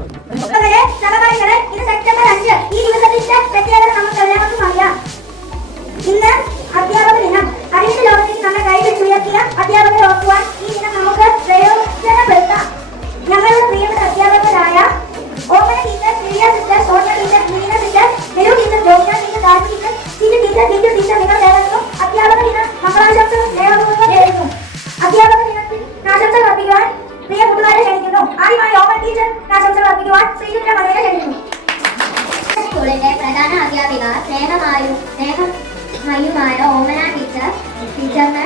ഇത് സെപ്റ്റംബർ 5 ഈ ദിവസത്തിന്റെ പ്രത്യേകത നമുക്ക് എല്ലാവർക്കും അറിയാം. ഇന്ന് അധ്യാപക ദിനം. അറിവിന്റെ ലോകത്തിൽ നമ്മൾ കൈപിടിച്ചുയർത്തിയ അധ്യാപകരെ ഓർക്കുവാൻ ഈ ദിനം നമുക്ക് പ്രയോജനപ്പെടുത്താം. ഞങ്ങളുടെ പ്രിയപ്പെട്ട അധ്യാപകരായ Omana teacher, Priya sister, Sonia teacher, Meena sister, Melu teacher, Joja teacher, Karthi teacher, Siju teacher, Biju teacher, നിങ്ങൾ ഏവർക്കും അധ്യാപക ദിന മംഗളാശംസകൾ നേരുന്നു. അധ്യാപക ദിനത്തിൽ ആശംസകൾ അർപ്പിക്കുവാൻ പ്രിയ കൂട്ടുകാരെ ക്ഷണിക്കുന്നു. ആദ്യമായി ഓമന ടീച്ചർ ആശംസകൾ അർപ്പിക്കുവാൻ ശ്രീചിത്ര മലയെ ക്ഷണിക്കുന്നു. സ്കൂളിന്റെ പ്രധാന അധ്യാപിക സ്നേഹമയുമായ ഓമന ടീച്ചറിന്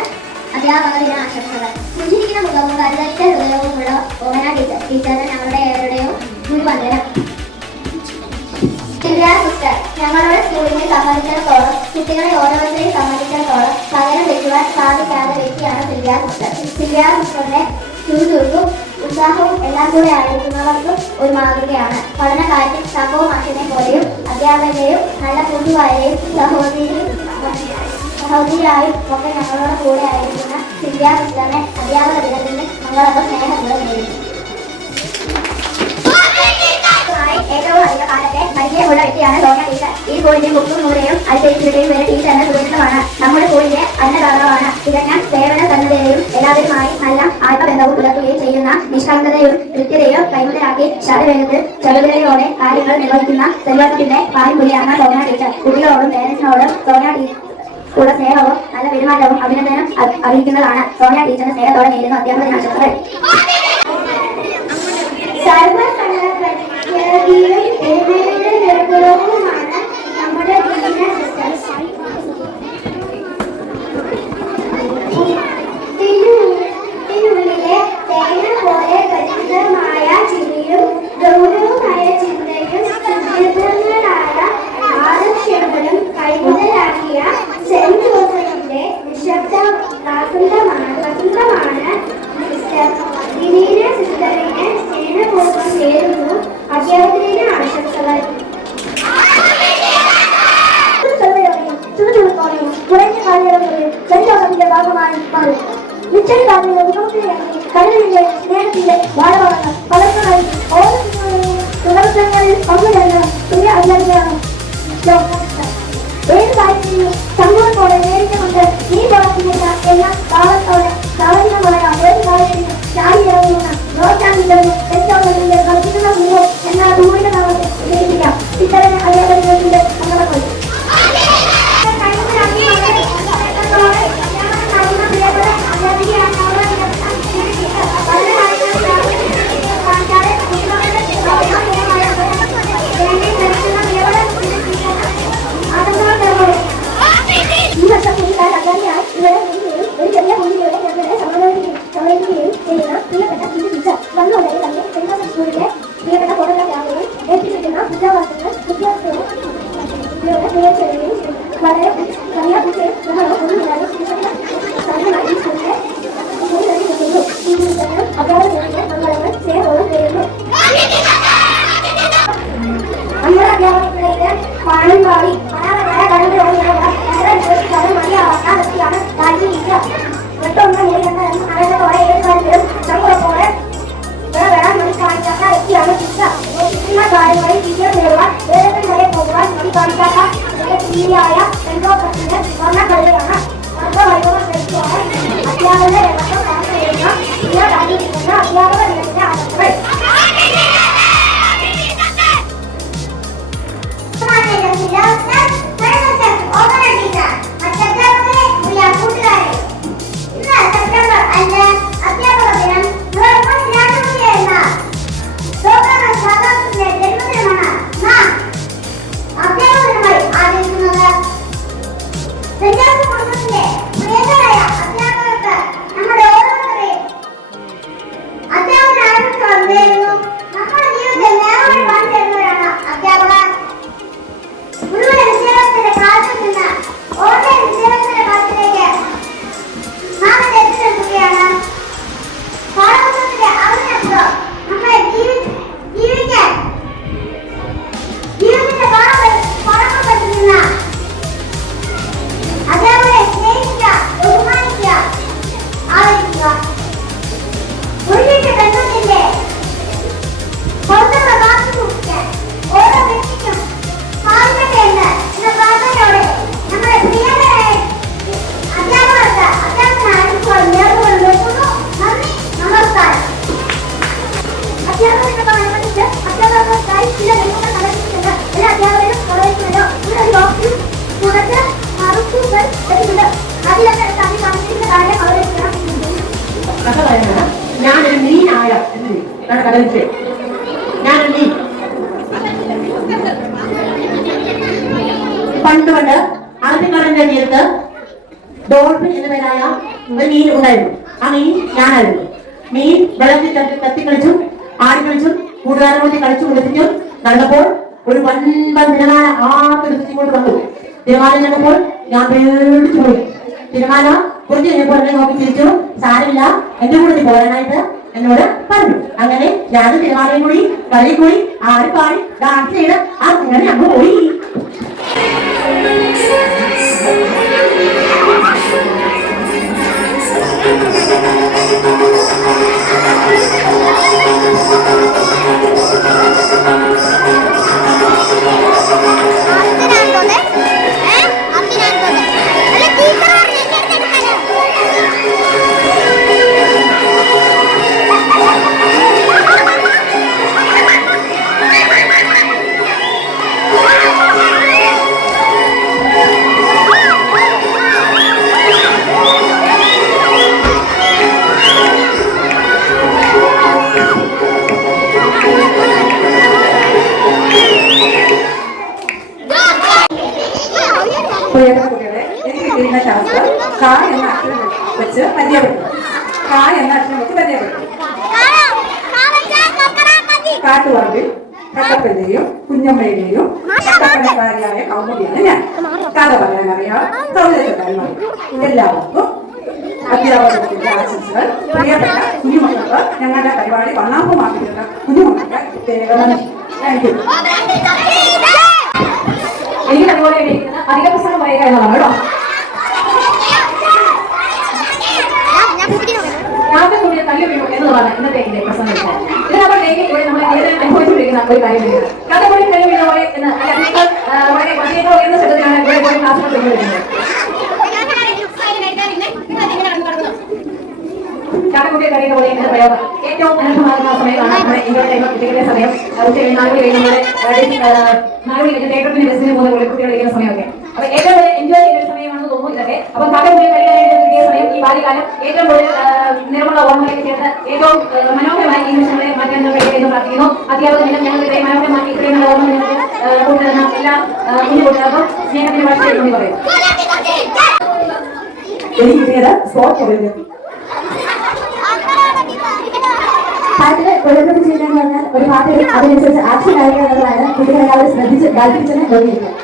അധ്യാപക ദിന ആശംസകൾ. പുഞ്ചിരിക്കുന്ന മുഖവും കരുതലിച്ച ഹൃദയവുമുള്ള ഓമന ടീച്ചറിന് ഞങ്ങളുടെ ഏവരുടെയും ഗുരുവന്ദനം. സിസ്റ്റർ, ഞങ്ങളുടെ സ്കൂളിനെ സംബന്ധിച്ചിടത്തോളം, കുട്ടികളെ ഓരോരുത്തരെയും സംബന്ധിച്ചിടത്തോളം പകരം വയ്ക്കുവാൻ സാധിക്കാത്ത വ്യക്തിയാണ് സിൽവിയ സിസ്റ്ററിന്റെ ചുറുചുറുക്കും ഉത്സാഹവും എല്ലാം കൂടെ ആയിരിക്കുന്നവർക്കും ഒരു മാതൃകയാണ്. പഠനകാര്യത്തിൽ സംഭവം മാഷിനെ പോലെയും അധ്യാപകരെയും നല്ല കൂട്ടുകാരെയും സഹോദരിയായും ഒക്കെ ഞങ്ങളുടെ കൂടെ ആയിരിക്കുന്ന സിൽവിയ സിസ്റ്ററിനെ അധ്യാപക ദിനത്തിന് ഞങ്ങളൊക്കെ സ്നേഹത്തോടെ നേരിടും. ഏറ്റവും അധിക കാലത്തെ പരിചയമുള്ള വ്യക്തിയാണ് സോണിയ ടീച്ചർ. ഈ സ്കൂളിന്റെ ബുക്കും നൂറയും അൽപേച്ചിയുടെയും വരെ ടീച്ചറിന് സുരക്ഷിതമാണ്. നമ്മുടെ സ്കൂളിന്റെ അന്നദാതാവാണ്. തികഞ്ഞ സേവന സന്നദ്ധതയും എല്ലാവരുമായി നല്ല ആത്മബന്ധവും പുലർത്തുകയും ചെയ്യുന്ന നിഷ്കളങ്കതയും കൃത്യതയും കൈമുതലാക്കി ശാരീരവേഗത്തിൽ ചെറുതിരയോടെ കാര്യങ്ങൾ നിർവഹിക്കുന്ന സെൽവത്തിന്റെ പാരമ്പര്യമാണ് സോണിയ ടീച്ചർ. കുട്ടികളോടും പേരൻസിനോടും സോണിയ ടീച്ചറുടെ സ്നേഹവും നല്ല പെരുമാറ്റവും അഭിനന്ദനം അറിയിക്കുന്നതാണ്. സോണിയ ടീച്ചറിന് സ്നേഹത്തോടെ നേരുന്ന അധ്യാപക ദിനാശംസകൾ. നമ്മുടെ ഇതിനുള്ളിലെ തേന പോലെ പരിചിതമായ ചിരിയും ഗൗരവമായ ചിന്തയും സുദീർഘങ്ങളായ ആദർശങ്ങളും കൈമുതലാക്കിയ സെന്റ് ജോസഫിന്റെ നിശബ്ദ വസന്തമാണ് സിസ്റ്റർ ദിലീന സിസ്റ്ററിനെ സ്നേഹപൂർവ്വം നേരുന്നു അധ്യാപകരുടെ ആശംസകൾ. കുറഞ്ഞ കാലയളവിൽ സെന്റ് ജോസഫിന്റെ ഭാഗമായി മാറി. നിശ്ചയ കാലയുടെ വിഭവത്തിലിറങ്ങി കടലിന്റെ സ്നേഹത്തിന്റെ ഭാരവാഹങ്ങൾ പലർക്കായി ഓരോ തുടർച്ചകളിൽ പങ്കുചേർന്ന പ്രിയ അധ്യാപകരാണ്. ഏത് കാര്യത്തെയും സംഭവത്തോടെ നേരിട്ടുകൊണ്ട് ഈ പ്രവർത്തിക്കുന്ന എന്ന താളത്തോടെ സാവധികമായ ഏത് കാര്യത്തെയും ചാടിയിറങ്ങുന്ന നോറ്റാണ്ടിലും സെന്റ് വർദ്ധിക്കുന്ന മുമ്പ് എന്ന ദൂരിക നാമത്തെ ഉപയോഗിക്കാം. ഇത്തരം അധ്യാപകരുടെ അംഗങ്ങൾ ഈ വർഷം പുതുക്കാൻ അഗാമിയായി ഇവരെ ഒരു ചെറിയ ഭൂമിയുടെ ഞങ്ങളെ സമാധാനിക്കുകയും ചെയ്യുന്ന പ്രിയപ്പെട്ട ടീച്ചർ വന്നുകൊണ്ടേ തന്നെ സെന്റ് ജോസഫ് സ്കൂളിലെ പ്രിയപ്പെട്ട ഫോട്ടോഗ്രാഫികളെയും ഏൽപ്പിച്ചിരിക്കുന്ന വിദ്യാഭ്യാസങ്ങൾ വിദ്യാർത്ഥികളും വളരെ വലിയ ബഹളവും ഒന്നുമില്ലാതെ സാധ്യമായി ഈ സ്കൂളിലെ അധ്യാപകരുടെ മംഗളങ്ങൾ സ്നേഹത്തോടും നേരുന്നു. നമ്മുടെ അധ്യാപകരുടെ പാണൻപാടി പരാമരായ കടന്നുപോകുന്ന മതിയാവാത്ത വ്യക്തിയാണ് രാജീവ് ടീച്ചർ. മറ്റൊന്ന് നേരിടുന്ന ആനന്ദത്തോടെ ഏത് കാര്യത്തിലും സമ്പൂർണ്ണത്തോടെ മണി കാണിക്കാത്ത വ്യക്തിയാണ് ടീച്ചർ. കാര്യങ്ങളിൽ ടീച്ചർ നേടുവാൻ വേദത്തിൽ വരെ പോകുവാൻ മണി കാണിക്കാത്ത രീതിയായ സെൻട്രോസഫിന്റെ സ്വർണ്ണക്കടലാണ്. അർദ്ധവൈഭവ ശ്രേഷ്ഠിയാണ് അധ്യാപകരുടെ രംഗത്ത് പാസ് ചെയ്യുന്ന രാജീവ് ടീച്ചറിന് അധ്യാപക ദിനത്തിന്റെ ആശംസകൾ. സെന്റ് ജോസഫ് കുടുംബത്തിന്റെ പ്രിയങ്കരായ അധ്യാപകർക്ക് നമ്മുടെ കഥ പറയുന്നത് ഞാനൊരു മീനായ എന്ന് കഥ വിഷയം. ഞാനൊരു മീൻ. പണ്ട് അറബിക്കടലിന്റെ തീരത്ത് ഡോൾഫിൻ എന്ന പേരായ ഒരു മീൻ ഉണ്ടായിരുന്നു. ആ മീൻ ഞാനായിരുന്നു. മീൻ വെള്ളത്തിൽ കത്തിക്കളിച്ചും ആടിക്കളിച്ചും കൂട്ടുകാരോട് കളിച്ചു കുളിപ്പിച്ചും നടന്നപ്പോൾ ഒരു വൻപൻ തിരമാല ആർക്കെടുത്തിങ്ങോട്ട് വന്നു. തിരമാല കണ്ടപ്പോൾ ഞാൻ പേടിച്ചു പോയി. തിരമാല കുറച്ച് കഴിഞ്ഞപ്പോൾ എന്നെ നോക്കി തിരിച്ചു. സാരമില്ല, എന്റെ കൂടെ പോരാനായിട്ട് എന്നോട് പറഞ്ഞു. അങ്ങനെ ഞാൻ തിരമാലയും കൂടി കളിയിൽ കൂടി ആടിപ്പാടി ഡാൻസ് ചെയ്ത് അങ്ങനെ അങ്ങ് പോയി. ക എന്ന അക്ഷരം വെച്ച് പരിചയപ്പെടുത്തും. ക എന്ന അക്ഷരം വെച്ച് പരിചയപ്പെടുത്തും. കാട്ടുപറമ്പിൽ കട്ടപ്പന്റെയും കുഞ്ഞമ്മയുടെയും കട്ടപ്പനക്കാരിയായ കൗമുദിയാണ് ഞാൻ. കഥ പറയാൻ അറിയാം, കൗതുകക്കാരന്മാർ എല്ലാവർക്കും അധ്യാപകത്തിന്റെ ആശംസകൾ. പ്രിയപ്പെട്ട കുഞ്ഞുമക്കൾക്ക് ഞങ്ങളുടെ പരിപാടി വണ്ണാപ്പമാക്കിയിട്ടുള്ള കുഞ്ഞുമക്കൾക്ക് താങ്ക് യു. എനിക്ക് അതുപോലെ അധിക പ്രസംഗം പറയുക എന്നതാണ് കേട്ടോ. രാവിലെ കൂടിയ തല്ലു വീണു എന്നതാണ് ഇന്നത്തെ പ്രസംഗം. ഇതിനകത്തേക്ക് ഇവിടെ നമ്മൾ അനുഭവിച്ചുകൊണ്ടിരിക്കുന്ന ഒരു കാര്യമില്ല. കഥകളിൽ തല്ലു വീണ പോലെ എന്ന് വളരെ വലിയ എന്ന ശബ്ദത്തിലാണ് ഇവിടെ പോയി ക്ലാസ്സുകൾ ചെയ്തുകൊണ്ടിരിക്കുന്നത്. കാക്കക്കുട്ടിയെ കഴിയുന്ന പോലെ എന്ന പ്രയോഗം ഏറ്റവും അനുഭവമാകുന്ന സമയമാണ് നമ്മുടെ ഇന്ത്യയുടെ കുട്ടികളുടെ സമയം. ഉച്ചയിൽ 4 മണി കഴിയുമ്പോൾ 4 മണി തേക്കത്തിന് ബസ്സിന് പോകുന്ന കുട്ടികൾ ഇരിക്കുന്ന സമയമൊക്കെ. അപ്പൊ ഏറ്റവും കൂടുതൽ എൻജോയ് ചെയ്യുന്ന ഒരു സമയമാണെന്ന് തോന്നുന്നു ഇതൊക്കെ. അപ്പൊ കാക്കക്കുട്ടിയെ കഴിയാനായിട്ട് കിട്ടിയ സമയം ഈ ബാല്യകാലം ഏറ്റവും കൂടുതൽ നിറമുള്ള ഓർമ്മകളൊക്കെ ചേർത്ത് ഏറ്റവും മനോഹരമായി ഈ നിമിഷങ്ങളെ മാറ്റാൻ കഴിയട്ടെ എന്ന് പ്രാർത്ഥിക്കുന്നു. അധ്യാപകരും ഞങ്ങൾ ഇത്രയും മനോഹരമാക്കി ഇത്രയും നല്ല ഓർമ്മ നിങ്ങൾക്ക് കൊണ്ടുവരുന്ന എല്ലാ കുഞ്ഞു കൂട്ടുകാർക്കും സ്നേഹത്തിന്റെ ഭാഷയിൽ നന്ദി പറയും. എനിക്ക് കിട്ടിയത് സ്പോർട്സ് കോളേജ് പാട്ടില് കൊറിയോഗ്രാഫി ചെയ്യുക എന്ന് പറഞ്ഞാൽ ഒരു പാട്ട് അതിനനുസരിച്ച് ആക്ഷൻ ആവുക എന്നുള്ളതാണ് കുട്ടികൾ എല്ലാവരും ശ്രദ്ധിച്ച് ബാധിപ്പിച്ചെന്ന് തോന്നിയിരിക്കുന്നത്.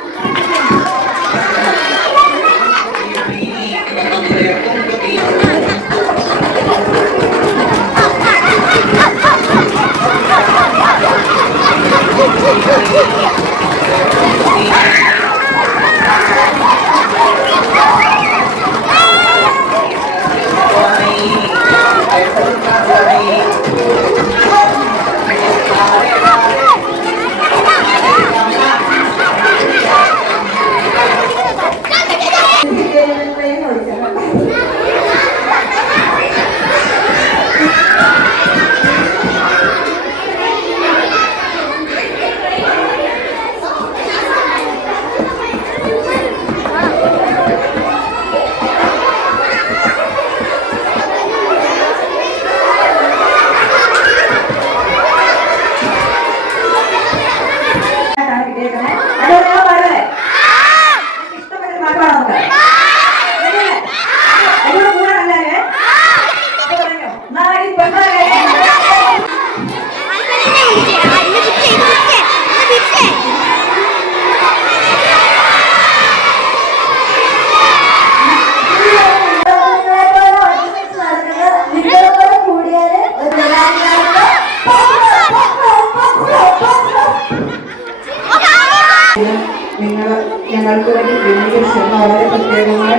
ഞങ്ങൾക്ക് വേണ്ടി ക്രമീകരിച്ചിരുന്ന വളരെ പ്രത്യേകമായി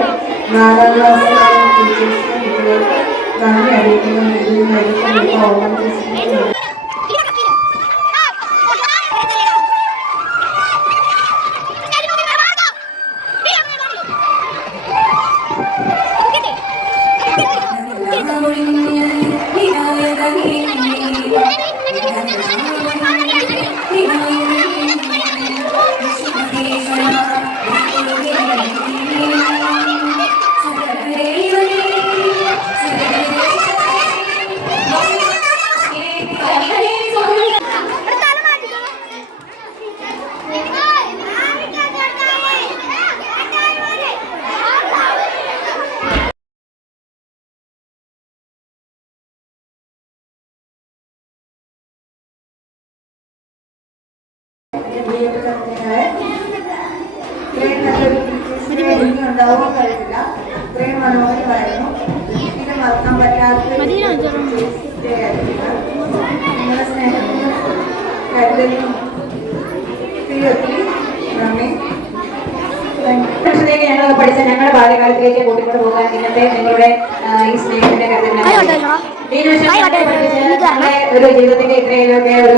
4ാം ക്ലാസ്സിലെ ടീച്ചേഴ്സിനും കുട്ടികൾക്ക് നന്ദി അറിയിക്കുന്ന ഇതിൽ ഓർമ്മ ഉണ്ടാവാൻ കഴിയില്ല. ഇത്രയും മനോഹരമായിരുന്നു. ഇത് മറക്കാൻ പറ്റാത്ത നിങ്ങളുടെ സ്നേഹത്തിനും കരുതലിനും ഒത്തിരി നന്ദി. വർഷത്തേക്ക് ഞങ്ങൾ പഠിച്ച ഞങ്ങളുടെ ബാല്യകാലത്തിലേക്ക് കൂട്ടിക്കൊണ്ട് പോകാൻ ഇന്നത്തെ നിങ്ങളുടെ ഈ സ്നേഹത്തിന്റെ ഒരു ജീവിതത്തിന്റെ ഇത്രയൊക്കെ ഒരു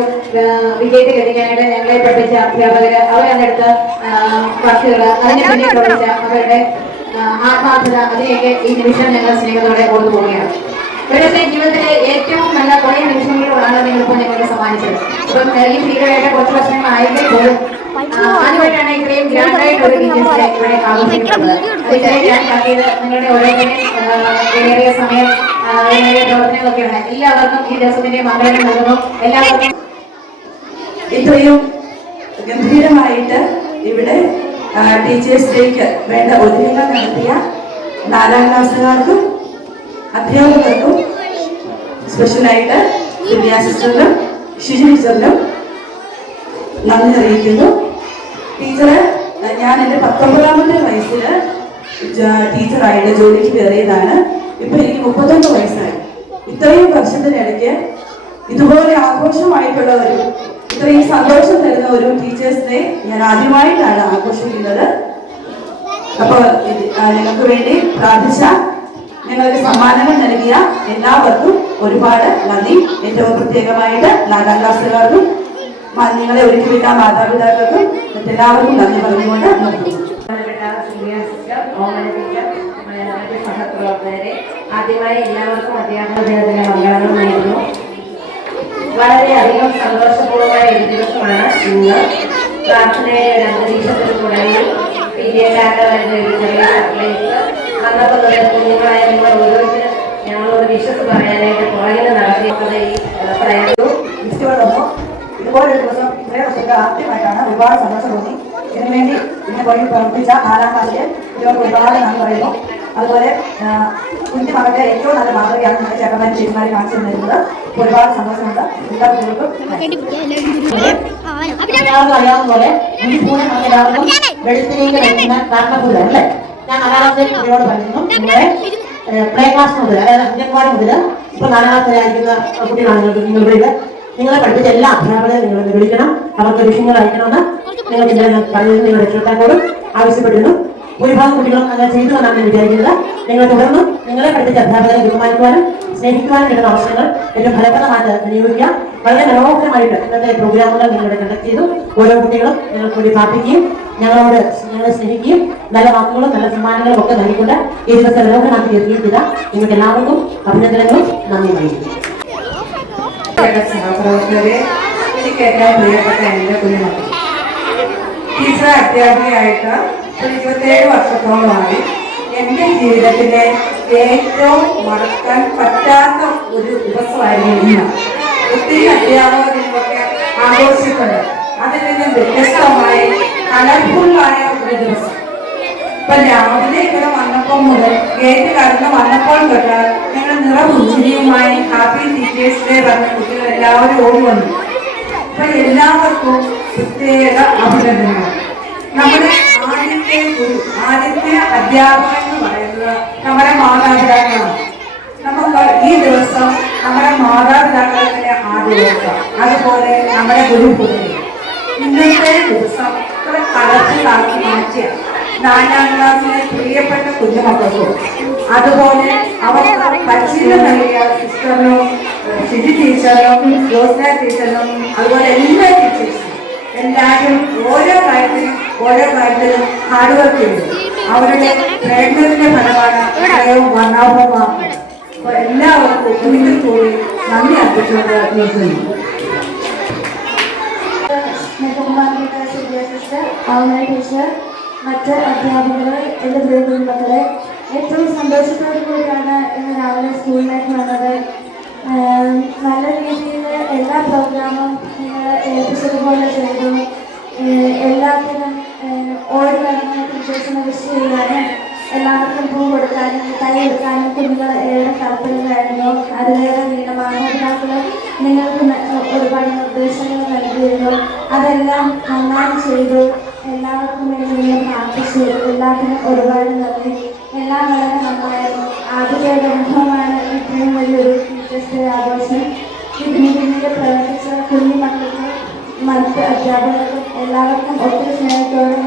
വിജയത്തിൽ എത്തിക്കാനായിട്ട് ഞങ്ങളെ പഠിപ്പിച്ച അധ്യാപകര് അവരടുത്ത വാക്കുകൾ അതിനെ പിന്നിൽ പ്രവർത്തിച്ച അവരുടെ ആത്മാർത്ഥത അതിനെയൊക്കെ ഈ നിമിഷം ഞങ്ങൾ സ്നേഹത്തോടെ കൊണ്ടു പോവുകയാണ്. ഒരുപക്ഷെ ജീവിതത്തിലെ ഏറ്റവും നല്ല കുറേ നിമിഷങ്ങളാണ് നിങ്ങളിപ്പോൾ ഞങ്ങൾക്ക് സമ്മാനിച്ചത്. അപ്പം ഈ ഭീകരമായിട്ട് കുറച്ച് വർഷങ്ങളായെങ്കിൽ പോലും അതുകൊണ്ടാണ് ഇത്രയും ഗ്രാൻഡായിട്ട് ഒരു ടീച്ചേഴ്സിനെ ഇവിടെ ആഘോഷിക്കുന്നത്. നിങ്ങളുടെ ഓരോരുത്തരും ഏറിയ സമയം ഏറിയ പ്രവർത്തനങ്ങളൊക്കെയാണ്. എല്ലാവർക്കും ഈ ദിവസത്തിന്റെ മംഗളം നൽകുന്നു. എല്ലാവർക്കും ഇത്രയും ഗംഭീരമായിട്ട് ഇവിടെ ടീച്ചേഴ്സ് ഡേക്ക് വേണ്ട ഒരുക്കങ്ങൾ നടത്തിയ 4ാം ക്ലാസ്സുകാർക്കും അധ്യാപകർക്കും സ്പെഷ്യലായിട്ട് ദിവ്യ സിസ്റ്ററിനും ഷിജു ടീച്ചറിനും നന്ദി അറിയിക്കുന്നു. ടീച്ചറ് ഞാൻ എൻ്റെ 19ാമത്തെ വയസ്സിൽ ടീച്ചറായിട്ട് ജോലിക്ക് കയറിയതാണ്. ഇപ്പൊ എനിക്ക് 31 വയസ്സായി. ഇത്രയും വർഷത്തിനിടയ്ക്ക് ഇതുപോലെ ആഘോഷമായിട്ടുള്ള ഇത്രയും സന്തോഷം തരുന്ന ഒരു ടീച്ചേഴ്സ് ഡേ ഞാൻ ആദ്യമായിട്ടാണ് ആഘോഷിക്കുന്നത്. അപ്പോൾ ഞങ്ങൾക്ക് വേണ്ടി പ്രാർത്ഥിച്ച ഞങ്ങൾക്ക് സമ്മാനങ്ങൾ നൽകിയ എല്ലാവർക്കും ഒരുപാട് നന്ദി. ഏറ്റവും പ്രത്യേകമായിട്ട് 4ാം ക്ലാസ്സുകാർക്കും നിങ്ങളെ ഒരുക്കിവിട്ട മാതാപിതാക്കൾക്കും മറ്റെല്ലാവർക്കും നന്ദി പറഞ്ഞുകൊണ്ട് നിർത്തുന്നു. ആദ്യമായി എല്ലാവർക്കും അധ്യാപക ദിനത്തിലെ മംഗളങ്ങൾ നേരുന്നു. വളരെയധികം സന്തോഷപൂർവമായ ഒരു ദിവസമാണ് ഇന്ന്. പ്രാർത്ഥനയുടെ ഒരു അന്തരീക്ഷത്തിൽ തുടങ്ങി പിന്നീടാണ്ട് വരുന്ന ഒരു ചെറിയ സർപ്രൈസ് വന്നപ്പോൾ തന്നെ കുഞ്ഞുങ്ങളായ നിങ്ങൾ ഓരോരുത്തരും ഞങ്ങളോട് വിശ്വസ് പറയാനായിട്ട് പുറകിൽ നടത്തിയിട്ടുള്ള ഈ പ്രയാസവും ലിസ്റ്റുകളൊന്നും ഇതുപോലൊരു ദിവസം ഇത്രയും വർഷത്തെ ആദ്യമായിട്ടാണ്. ഒരുപാട് സന്തോഷം തോന്നി. ഇതിനുവേണ്ടി ഇന്ന് പോയി പ്രവർത്തിച്ച 4ാം ക്ലാസ്സിൽ ഇവർക്ക് ഒരുപാട് നന്ദി പറയുന്നു. അതുപോലെ കുഞ്ഞു മകളുടെ ഏറ്റവും നല്ല മാതൃകയാണ് നമ്മുടെ ചേട്ടന്മാരും ചേച്ചിമാരെ കാണിച്ചു തന്നിരുന്നത്. ഒരുപാട് സന്തോഷമുണ്ട്. എല്ലാ കുട്ടികൾക്കും അറിയാവുന്ന പോലെ എല്ലാവർക്കും വെളുത്തിലേക്ക് നയിക്കുന്ന കാരണപൂരം അല്ലേ? ഞാൻ 4ാം ക്ലാസ്സിൽ കുട്ടിയോട് പറയുന്നു. നിങ്ങളെ പ്ലേ ക്ലാസ് മുതൽ അതായത് അഞ്ചൻവാടി മുതൽ ഇപ്പോൾ 4ാം ക്ലാസ്സിലായിരിക്കുന്ന കുട്ടികളാണ് നിങ്ങളുടെ നിങ്ങളെ പഠിപ്പിച്ച എല്ലാ അധ്യാപകരെയും നിങ്ങൾ വിളിക്കണം. അവർക്ക് വിഷയങ്ങൾ അയക്കണമെന്ന് നിങ്ങൾക്ക് പറയുന്നത് നിങ്ങളുടെ രക്ഷകർത്താക്കളോട് ആവശ്യപ്പെട്ടിരുന്നു. ഭൂരിഭാഗം കുട്ടികളും അങ്ങനെ ചെയ്തു എന്നാണ് ഞാൻ വിചാരിക്കുന്നത്. നിങ്ങൾ തുടർന്നും നിങ്ങളെ പഠിപ്പിച്ച അധ്യാപകരെ ബഹുമാനിക്കുവാനും സ്നേഹിക്കുവാനും കിട്ടുന്ന അവസരങ്ങൾ ഏറ്റവും ഫലപ്രദമായിട്ട് വിനിയോഗിക്കുക. വളരെ മനോഹരമായിട്ട് ഇന്നത്തെ പ്രോഗ്രാമുകൾ നിങ്ങളുടെ കണ്ടക്ട് ചെയ്തു. ഓരോ കുട്ടികളും നിങ്ങൾക്ക് വേണ്ടി പ്രാർത്ഥിക്കുകയും ഞങ്ങളെ സ്നേഹിക്കുകയും നല്ല വാക്കുകളും നല്ല സമ്മാനങ്ങളും ഒക്കെ നൽകിക്കൊണ്ട് ഈ ദിവസം മനോഹരമാക്കി തീർക്കുകയും ചെയ്ത നിങ്ങൾക്ക് എല്ലാവർക്കും അഭിനന്ദനങ്ങളും നന്ദി അറിയിക്കുന്നു. സഹപ്രവർത്തകരെ, എനിക്ക് ഏറ്റവും പ്രിയപ്പെട്ട എൻ്റെ കുഞ്ഞുമക്കൾ, ടീച്ചർ അധ്യാപികയായിട്ട് 27 വർഷത്തോളമായി എൻ്റെ ജീവിതത്തിലെ ഏറ്റവും മറക്കാൻ പറ്റാത്ത ഒരു ദിവസമായിരുന്നു ഇന്ന്. ഒത്തിരി അധ്യാപക ദിനമൊക്കെ ആഘോഷിക്കുന്നത് അതിൽ നിന്നും വ്യത്യസ്തമായി കളർഫുള്ളായ ഒരു ദിവസം. ഇപ്പൊ രാവിലെ ഇവിടെ വന്നപ്പോൾ മുതൽ ഗേറ്റ് കടന്ന് വന്നപ്പോൾ തൊട്ട് ഞങ്ങൾ നിറപുഞ്ചിരിയുമായി ഹാപ്പി ടീച്ചേഴ്സ് ഡേ പറഞ്ഞ കുട്ടികൾ എല്ലാവരും ഓടി വന്നു. അപ്പൊ എല്ലാവർക്കും പ്രത്യേക അഭിനന്ദനങ്ങൾ. നമ്മുടെ ആദ്യത്തെ അധ്യാപകൻ എന്ന് പറയുന്നത് നമ്മുടെ മാതാപിതാക്കളാണ്. നമുക്ക് ഈ ദിവസം നമ്മുടെ മാതാപിതാക്കളെ ആദരിക്കാം. അതുപോലെ നമ്മുടെ ഗുരുകുലരെ ഇന്നത്തെ ദിവസം ഇത്ര കളർഫുള്ളാക്കി മാറ്റിയ 4ാം ക്ലാസ്സിലെ പ്രിയപ്പെട്ട കുഞ്ഞുമക്കൾക്കും അതുപോലെ അവർക്ക് പരിശീലനം നൽകിയ സിസ്റ്ററിനും ഷിജി ടീച്ചറിനും ജോസ്ന ടീച്ചറിനും അതുപോലെ എല്ലാ ടീച്ചേഴ്സിനും എല്ലാവരും ഓരോ കാര്യത്തിലും ഹാർഡ് വർക്ക് ചെയ്തു. അവരുടെ പ്രയത്നത്തിന്റെ ഫലമാണ് ഇത്രയും വർണ്ണാഭമാക്കുന്നത്. അപ്പോൾ എല്ലാവർക്കും ഒരിക്കൽ കൂടി നന്ദി അർപ്പിച്ചുകൊണ്ട് നിർത്തുന്നു. ടീച്ചർ, മറ്റ് അധ്യാപകർ, എൻ്റെ പ്രിയപ്പെട്ടവരെ, ഏറ്റവും സന്തോഷത്തോടു കൂടിയാണ് ഇന്ന് രാവിലെ സ്കൂളിലേക്ക് വന്നത്. നല്ല രീതിയിൽ എല്ലാ പ്രോഗ്രാമും നിങ്ങൾ ഏൽപ്പിച്ചതുപോലെ ചെയ്തു. എല്ലാത്തിനും ഓടി വരുന്ന ടീച്ചേഴ്സിനെ വിഷ് ചെയ്യാനും എല്ലാവർക്കും പൂ കൊടുക്കാനും കൈ എടുക്കാനും കുഞ്ഞുങ്ങൾ ഏറെ താല്പര്യമായിരുന്നു. അതിലേറെ നിങ്ങളുടെ മാതാപിതാക്കൾ നിങ്ങൾക്ക് ഒരുപാട് നിർദ്ദേശങ്ങൾ നൽകിയിരുന്നു. അതെല്ലാം നന്നായി ചെയ്തു. എല്ലാവർക്കും വേണ്ടി പ്രാർത്ഥിച്ചു. എല്ലാത്തിനും ഒരുപാട് അധ്യാപകർക്കും എല്ലാവർക്കും ഒത്തിരി സ്നേഹത്തോടും